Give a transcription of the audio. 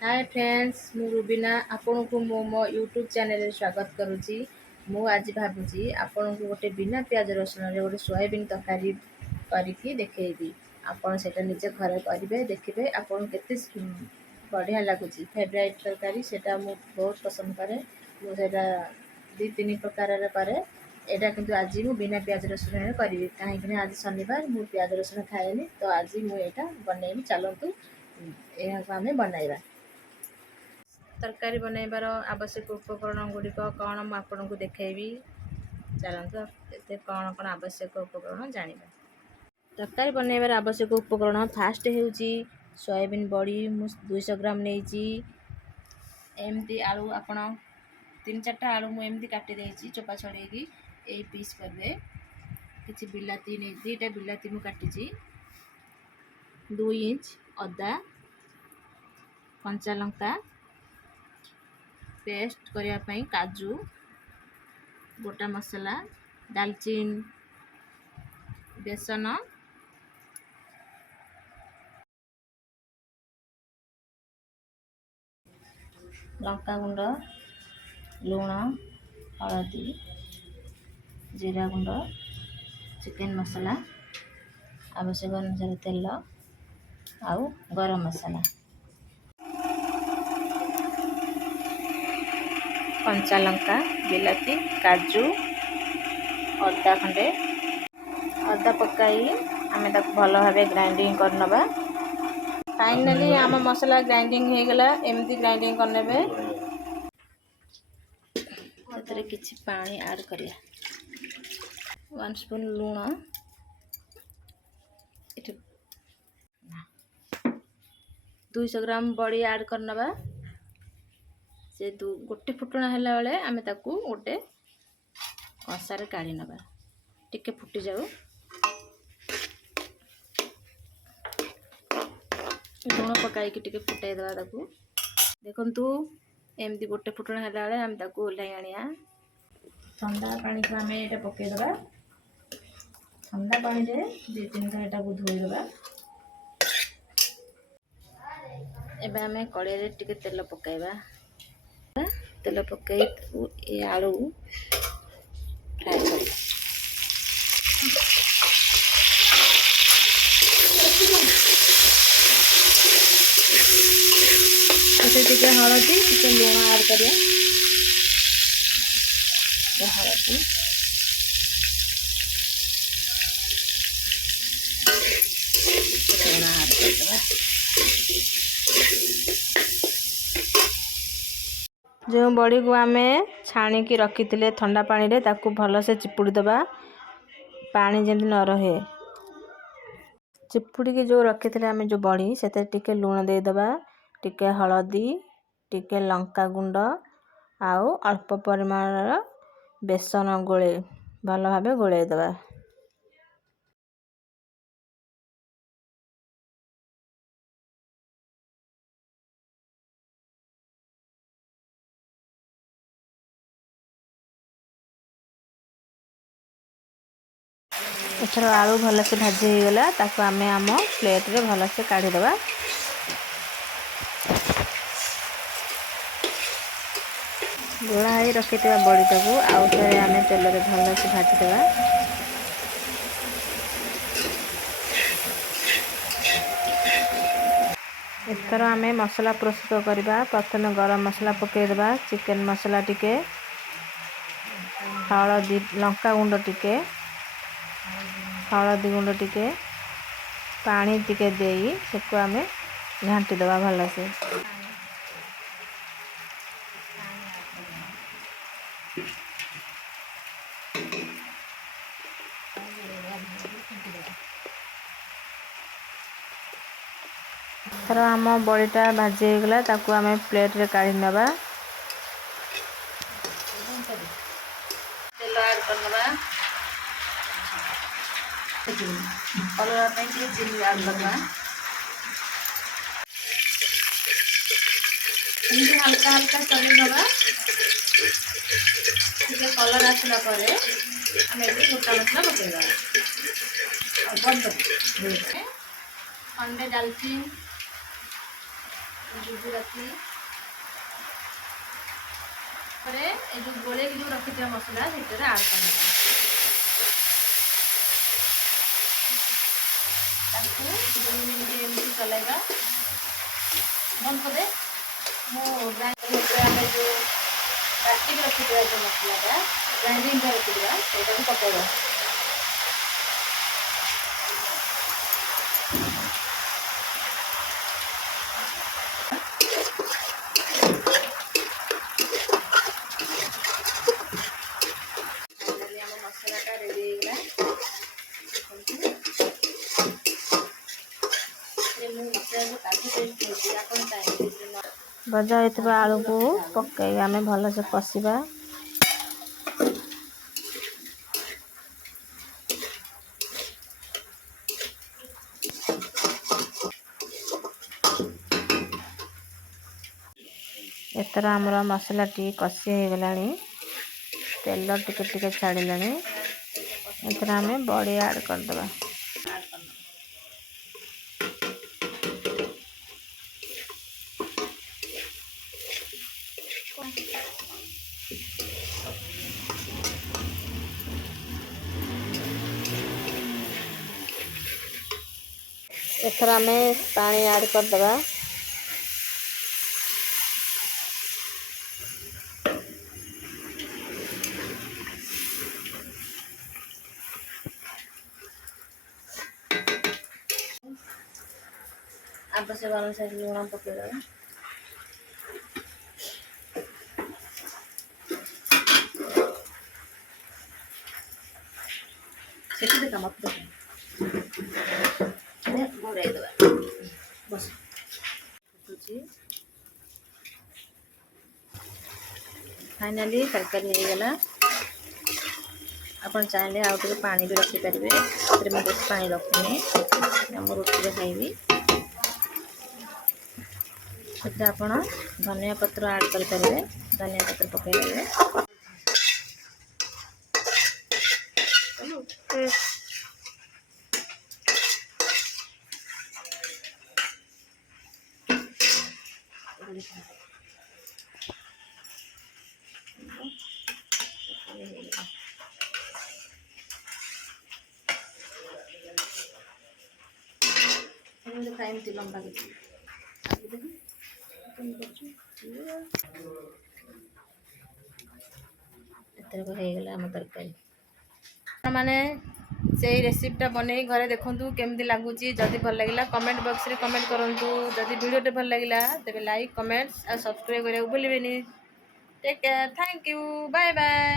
Hi friends मु रुबीना आपन को मो यूट्यूब चैनल रे स्वागत करूची। मु आज भाबुची आपन को गोटे बिना प्याज रसुन रे गोटे सोयाबीन तरकारी करिकी देखैबी। आपन सेटा निजे घरे करिवे देखिबे आपन केते बढ़िया लागुची। फेवरेट तरकारी सेटा मु बहुत पसंद करे। मु सेटा 2-3 प्रकार रे करे। एटा किंतु आज मु बिना प्याज रसुन रे करिवि काहे कि आज शनिवार मु प्याज रसुन खाएनी तो आज मु एटा बनेइबी। चलंतु एहा को हमें बनाइबा। तरकारी बनैबार आवश्यक उपकरण गुड़िक कौन मु आपको देखैबी। चलतु एते कौन कौन आवश्यक उपकरण जानिबा। तरकारी बनैबार आवश्यक उपकरण फास्ट हेउची सोयाबीन बड़ी मु 200 ग्राम नेइची। एमती आलू आपण 3-4टा आलू मु एमती काटी देइची चोपा छड़ेगी ए पीस करबे। किछि बिलाती नै 2टा बिलाती मु काटिची। 2 इंच अदा कंचा लंका पेस्ट करिया पई काजू गोटा मसाला दालचीन बेसन लंका गुंड लूण हलदी जीरा गुंड चिकन मसाला आवश्यक अनुसार तेल आउ गरम मसाला कंचा लंका बिलाती काजू अदा खंडे अदा पकाई आम भल भाव ग्राइंडिंग करनबा। फाइनली आम मसला ग्राइंडिंग हो गला एमती ग्राइंडिंग करने किछि पानी ऐड करिया 1 स्पून लूण 200 ग्राम बड़ी ऐड करनबा। से गोटे फुटणा हैला बेले आमे ताकू गोटे कंसारे काढ़ी नबा। टिके फुटी जाऊ लूण पकाई टिके फुटाई दबा ताकू। देखंतु एमती गोटे फुटणा हैला बेले आमे ताकू ओल्हाई आनिया। ठंडा पानी को आमे एटा पकाई दबा। ठंडा पानी रे 2-3 थर एटा को धोई दबा। एबे आमे कड़े रे टिके तेल पकाइबा। तेल पकई ये आलू फ्राए कर टिके हलदी टिके लूण ऐड करिया। हलदी लूण ऐड करदबा। जो बड़ी को आमे छाणी की रखी थिले ठंडा पानी रे ताकू भल से चिपुड़ी दबा। पानी जेंति न रहे चिपुड़ी की जो रखी थिले आमे जो बड़ी सेते टिके लूण दे दबा टिके हलदी टिके लंका गुंड आउ अल्प परिमाण बेसन गोले भल भाबे गोले दबा। एथर आलू भल से भाजी हो गला ताकू आमे आम प्लेट रे भल से काढ़ी दबा। गोड़ा ही रखिथिबा बड़ी ताकू आउ थरे आमे तेल रे भल से भाजी दबा। एथर आमे मसाला प्रस्तुत करबा। प्रथमे गरम मसाला पके दबा चिकन मसाला टिके हलदी लंका गुंड टिके हलदी गुंड टिके पानी टिके देई सेको आमे घांटी दबा भल से। थर आम बड़ीटा भाजी हो गला ताकू आमे प्लेट रे काढ़ी नबा। तेल ऐड करनबा कलर पे चिनी ऐड करबा। हल्का हल्का चले नबा टिके कलर आसला परे आमे गोटा मसला पकेबा। बंद खंडे दालचीन गुजुराती ପରେ ଏ ଯେଉଁ ଗୋଳେଇକି ଯେଉଁ ରଖିଥିବା ମସଲା ସେଥିରେ ଆଡ଼୍ କରିଦେବା। ତାକୁ 2 ମିନିଟ୍ ଏମିତି ଚଲାଇବା। ବନ୍ଦ କରିଦେ। ମୁଁ ଗ୍ରାଇଣ୍ଡର ଆମେ ଯେଉଁ କାଟିକି ରଖିଥିବା ଯେଉଁ ମସଲାଟା ଗ୍ରାଇଣ୍ଡିଙ୍ଗ କରି ରଖିଥିବା ସେଇଟାକୁ ପକାଇବା। ମସଲାଟା ରେଡ଼ି ହେଇଗଲା। ଭଜା ହୋଇଥିବା ଆଳୁକୁ ପକାଇ ଆମେ ଭଲସେ କଷିବା। ଏଥର ଆମର ମସଲାଟି କଷି ହେଇଗଲାଣି, ତେଲ ଟିକେ ଟିକେ ଛାଡ଼ିଲାଣି। ଏଥର ଆମେ ବଡ଼ି ଆଡ଼୍ କରିଦେବା। ଏଥର ଆମେ ପାଣି ଆଡ଼୍ କରିଦେବା। ଆବଶ୍ୟକ ଅନୁସାରେ ଲୁଣ ପକାଇଦେବା। ସେଠି ଦେଖା ମତେ ଘୋଡ଼ାଇ ଦେବା। ବସ ଫୁଟୁଛି। ଫାଇନାଲି ତରକାରୀ ହେଇଗଲା। ଆପଣ ଚାହିଁଲେ ଆଉ ଟିକେ ପାଣି ବି ରଖିପାରିବେ। ସେଥିରେ ମୁଁ ବେଶୀ ପାଣି ରଖୁନି, ମୁଁ ରୁଟିରେ ଖାଇବି। ସେଥିରେ ଆପଣ ଧନିଆ ପତ୍ର ଆଡ଼୍ କରିପାରିବେ, ଧନିଆ ପତ୍ର ପକାଇପାରିବେ। ଏମିତି ଲମ୍ବା ଏଥରକ ହେଇଗଲା ଆମ ତରକାରୀ। ଆପଣମାନେ ସେଇ ରେସିପିଟା ବନେଇ ଘରେ ଦେଖନ୍ତୁ କେମିତି ଲାଗୁଛି। ଯଦି ଭଲ ଲାଗିଲା କମେଣ୍ଟ ବକ୍ସରେ କମେଣ୍ଟ କରନ୍ତୁ। ଯଦି ଭିଡ଼ିଓଟି ଭଲ ଲାଗିଲା ତେବେ ଲାଇକ୍, କମେଣ୍ଟ ଆଉ ସବସ୍କ୍ରାଇବ୍ କରିବାକୁ ଭୁଲିବେନି। Take care, thank you, bye bye.